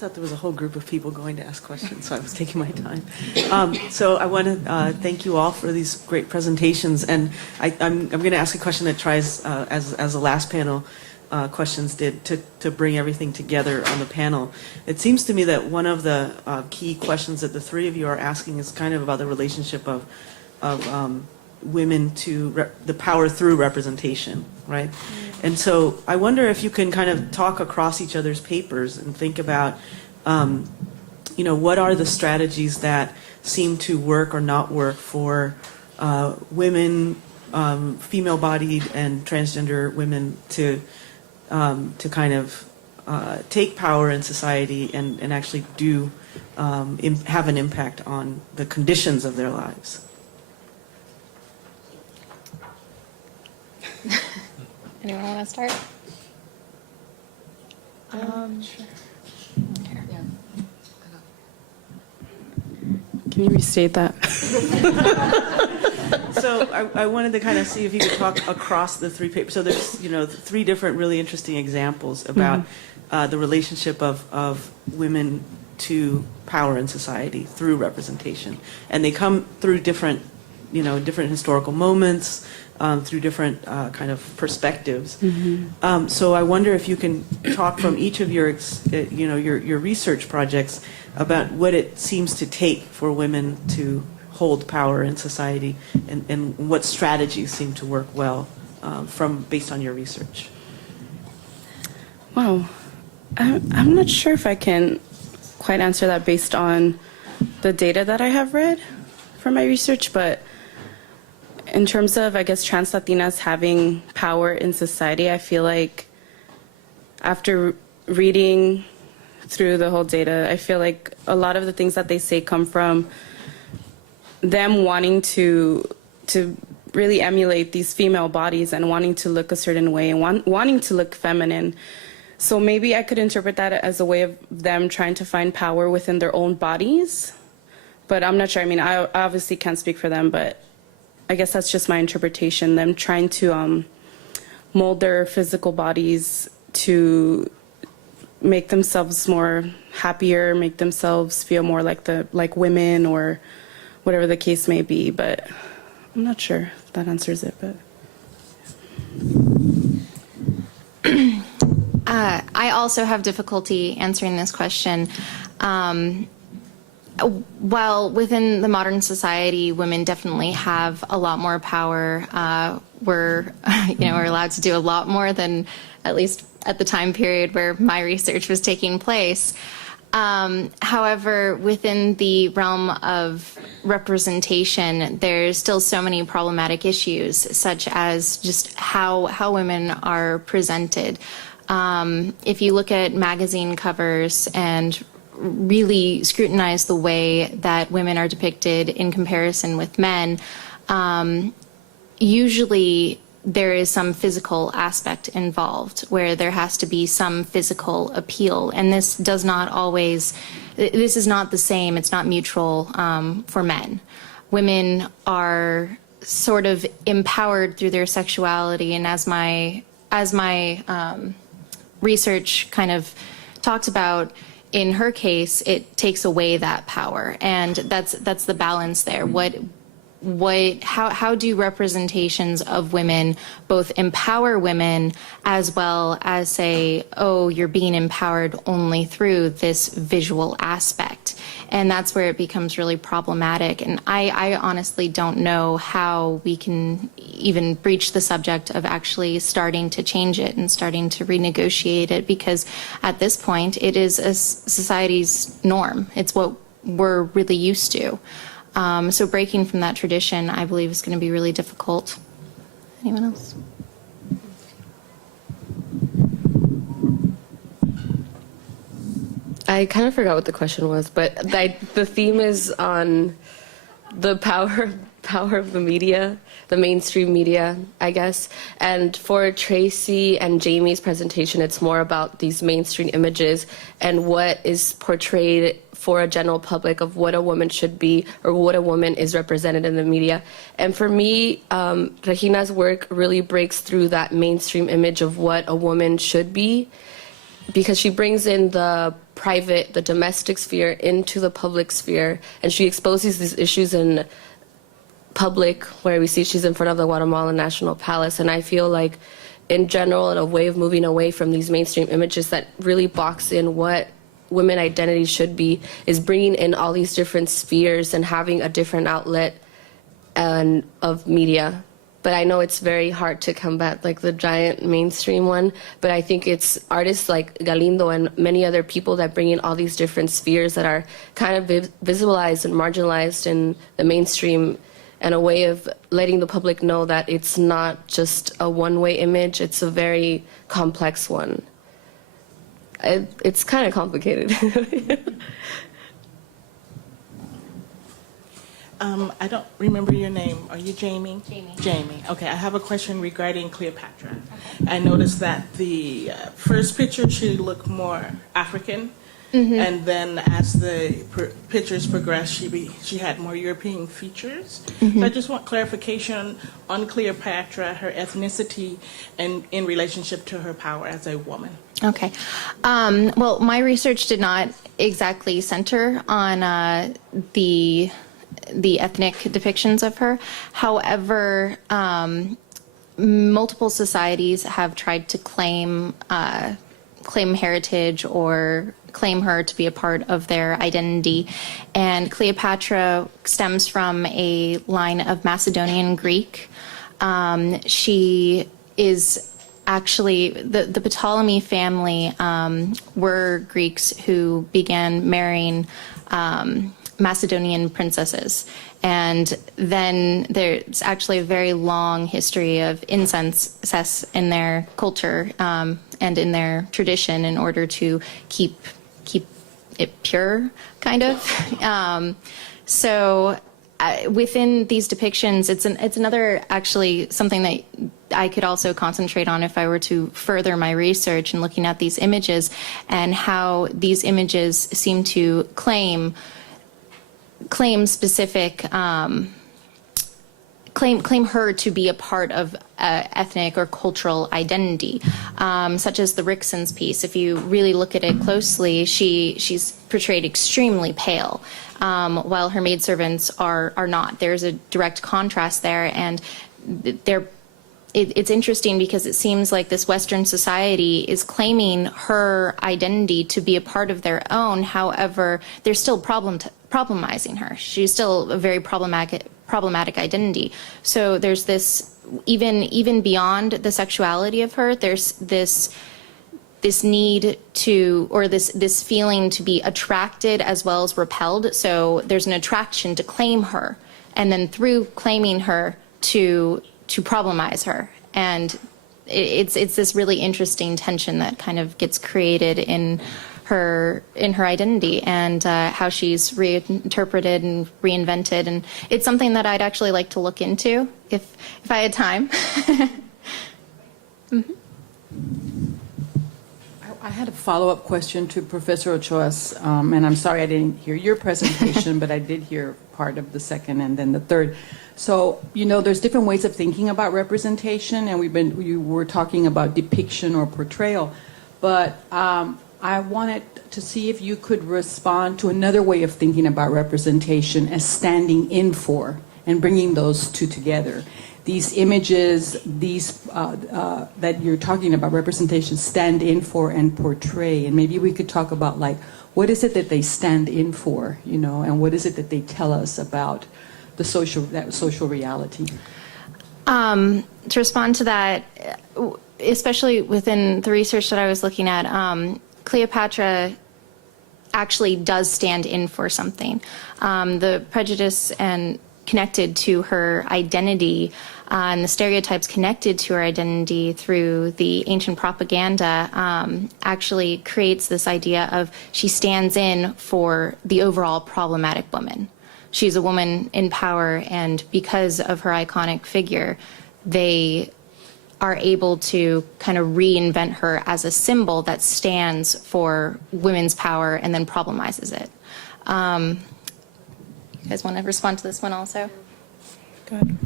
I thought there was a whole group of people going to ask questions, so I was taking my time. So I want to thank you all for these great presentations, and I'm going to ask a question that tries, as the last panel questions did, to bring everything together on the panel. It seems to me that one of the key questions that the three of you are asking is kind of about the relationship of women to the power through representation, right? And so I wonder if you can kind of talk across each other's papers and think about, you know, what are the strategies that seem to work or not work for women, female-bodied and transgender women to kind of take power in society and actually do have an impact on the conditions of their lives. Anyone want to start? Sure. Here. Yeah. Can you restate that? So I wanted to kind of see if you could talk across the three papers. So there's, you know, three different really interesting examples about the relationship of women to power in society through representation. And they come through different, you know, different historical moments, through different kind of perspectives. So I wonder if you can talk from each of your, you know, your research projects about what it seems to take for women to hold power in society, and what strategies seem to work well based on your research. Wow. I'm not sure if I can quite answer that based on the data that I have read from my research, but in terms of, I guess, trans Latinas having power in society, I feel like after reading through the whole data, I feel like a lot of the things that they say come from them wanting to really emulate these female bodies and wanting to look a certain way and wanting to look feminine. So maybe I could interpret that as a way of them trying to find power within their own bodies. But I'm not sure. I mean, I obviously can't speak for them, but I guess that's just my interpretation. Them trying to mold their physical bodies to make themselves more happier, make themselves feel more like women, or whatever the case may be. But I'm not sure if that answers it. But I also have difficulty answering this question. While within the modern society, women definitely have a lot more power. We're allowed to do a lot more than, at least at the time period where my research was taking place. However, within the realm of representation, there's still so many problematic issues, such as just how women are presented. If you look at magazine covers and really scrutinize the way that women are depicted in comparison with men, usually there is some physical aspect involved where there has to be some physical appeal. And this is not the same, it's not mutual for men. Women are sort of empowered through their sexuality, and as my research kind of talks about, in her case, it takes away that power, and that's the balance there. How do representations of women both empower women as well as say, oh, you're being empowered only through this visual aspect? And that's where it becomes really problematic. And I honestly don't know how we can even breach the subject of actually starting to change it and starting to renegotiate it, because at this point it is a society's norm. It's what we're really used to. So breaking from that tradition, I believe, is going to be really difficult. Anyone else? I kind of forgot what the question was, but the theme is on the power of the media, the mainstream media, I guess. And for Tracy and Jamie's presentation, it's more about these mainstream images and what is portrayed for a general public of what a woman should be or what a woman is represented in the media. And for me, Regina's work really breaks through that mainstream image of what a woman should be, because she brings in the private, the domestic sphere into the public sphere, and she exposes these issues in public, where we see she's in front of the Guatemalan National Palace. And I feel like, in general, in a way of moving away from these mainstream images that really box in what women identity should be, is bringing in all these different spheres and having a different outlet and of media. But I know it's very hard to combat like the giant mainstream one, but I think it's artists like Galindo and many other people that bring in all these different spheres that are kind of visualized and marginalized in the mainstream, and a way of letting the public know that it's not just a one-way image, it's a very complex one. It's kind of complicated. I don't remember your name. Are you Jamie? Jamie. Jamie. Okay, I have a question regarding Cleopatra. I noticed that the first picture, she looked more African, and then as the pictures progressed, she had more European features. So I just want clarification on Cleopatra, her ethnicity, and in relationship to her power as a woman. Okay. Well, my research did not exactly center on the ethnic depictions of her. However, multiple societies have tried to claim heritage or claim her to be a part of their identity. And Cleopatra stems from a line of Macedonian Greek. She is actually, the Ptolemy family were Greeks who began marrying Macedonian princesses. And then there's actually a very long history of incest in their culture and in their tradition in order to keep it pure, kind of. So within these depictions, it's another, actually, something that I could also concentrate on if I were to further my research and looking at these images and how these images seem to claim specific, claim her to be a part of ethnic or cultural identity, such as the Rixon's piece. If you really look at it closely, she's portrayed extremely pale, while her maidservants are not. There's a direct contrast there, and it's interesting because it seems like this Western society is claiming her identity to be a part of their own. However, they're still problematizing her. She's still a very problematic identity. So there's this, even beyond the sexuality of her, there's this need to, or this feeling to be attracted as well as repelled. So there's an attraction to claim her, and then through claiming her to problemize her. And it's this really interesting tension that kind of gets created in her identity, and how she's reinterpreted and reinvented. And it's something that I'd actually like to look into if I had time. I had a follow-up question to Professor Ochoa's, and I'm sorry I didn't hear your presentation, but I did hear part of the second and then the third. So, there's different ways of thinking about representation, and you were talking about depiction or portrayal, but I wanted to see if you could respond to another way of thinking about representation as standing in for, and bringing those two together. These images, that you're talking about, representation, stand in for and portray, and maybe we could talk about, like, what is it that they stand in for, and what is it that they tell us about the social reality? To respond to that, especially within the research that I was looking at, Cleopatra actually does stand in for something. The prejudice and connected to her identity and the stereotypes connected to her identity through the ancient propaganda actually creates this idea of she stands in for the overall problematic woman. She's a woman in power, and because of her iconic figure, they are able to kind of reinvent her as a symbol that stands for women's power and then problematizes it. You guys want to respond to this one also? Go ahead.